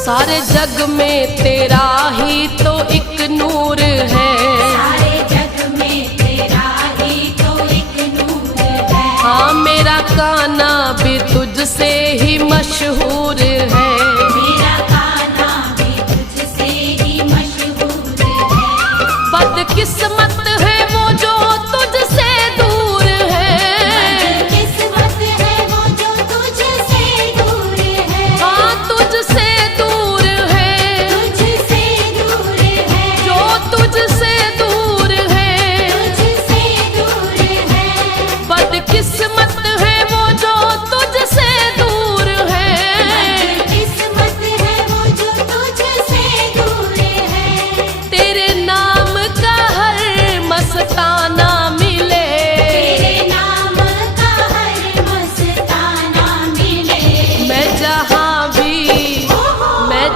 सारे जग में तेरा ही तो एक नूर है, सारे जग में तेरा ही तो एक नूर है। हाँ मेरा कान्हा भी तुझसे ही मशहूर है, मेरा कान्हा भी तुझसे ही मशहूर है। बदकिस्मत है वो जो तुझसे दूर है, बदकिस्मत है वो जो तुझसे दूर है। हाँ तुझसे दूर है, तुझसे दूर है। जो तुझसे दूर है, तुझसे दूर है। बदकिस्मत है वो जो तुझसे दूर है, बदकिस्मत है वो जो तुझसे दूर है। तेरे नाम का हर मस्ताना मिले, तेरे नाम का हर मस्ताना मिले। मैं जहाँ भी मैं